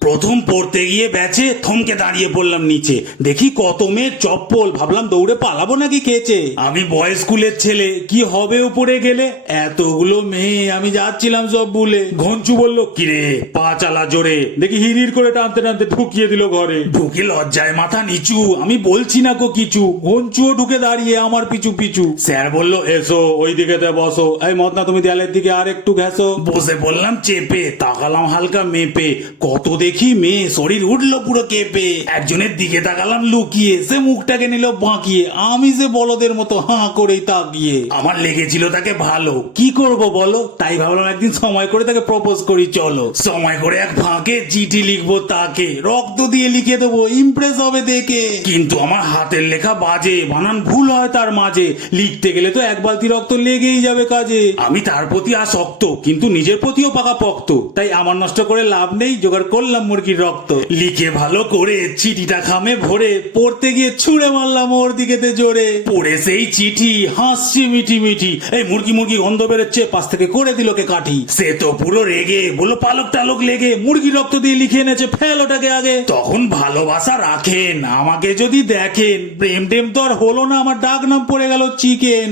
প্রথম পড়তে গিয়ে ব্যাচে থমকে দাঁড়িয়ে পড়লাম নিচে, দেখি কত মেয়ের চপ্পল, ভাবলাম দৌড়ে পালাবো নাকি কেচে। আমি বয়েজ স্কুলের ছেলে, কি হবে উপরে গেলে, এতগুলো মেয়ে, আমি যাচ্ছিলাম সব ভুলে। ঘঞ্চু বলল, কিরে পা চালা জোরে, দেখি হিড়ির করে টানতে টানতে ঢুকিয়ে দিল ঘরে। ঢুকে লজ্জায় মাথা নিচু, আমি বলছি না কো কিছু, ঘঞ্চুও ঢুকে দাঁড়িয়ে আমার পিছু পিছু। স্যার বলল, এসো ওই দিকে বসো, এই মদনা তুমি দেয়ালের দিকে আর একটু ঘেসো। বসে বললাম চেপে, তাকালাম হালকা মেপে, কত দেখি মেয়ে, শরীর উঠলো পুরো কেঁপে। একজনের দিকে তাকালাম লুকিয়ে, সে মুখটাকে নিল বাঁকিয়ে, আমি যে বলদের মতো হাঁ করেই তাকিয়ে। আমার লেগেছিল তাকে ভালো, কি করব বলো, তাই ভাবলাম একদিন সময় করে তাকে প্রপোজ করি, চলো। সময় করে এক ফাঁকে চিঠি লিখবো তাকে, রক্ত দিয়ে লিখে দেবো, ইমপ্রেস হবে দেখে। কিন্তু আমার হাতের লেখা বাজে, বানান ভুল হয় তার মাঝে, লিখতে গেলে তো এক বালতি রক্ত লেগেই যাবে কাজে। আমি তার প্রতি আসক্ত, কিন্তু নিজের প্রতিও পাকা পক্ত, তাই আমার নষ্ট করে লাভ নেই, জোগাড় করলাম মুরগির রক্ত। লিখে ভালো করে চিঠিটা খামে ভরে, পড়তে গিয়ে ছুঁড়ে মারলাম ওর দিকেতে জোরে। পড়ে সেই চিঠি হাসছি মিটি মিটি, এই মুরগি মুরগি গন্ধ বেরোচ্ছে, পাশ থেকে করে দিল কে কাঠি। সে তো পুরো রেগে বললো, পালক টালক লেগে মুরগি রক্ত দিয়ে লিখে এনেছে, ফেল ওটাকে আগে। তখন ভালোবাসা রাখেন, আমাকে যদি দেখেন, প্রেম টেম তো আর হলো না, আমার ডাক নাম পড়ে গেল চিকেন।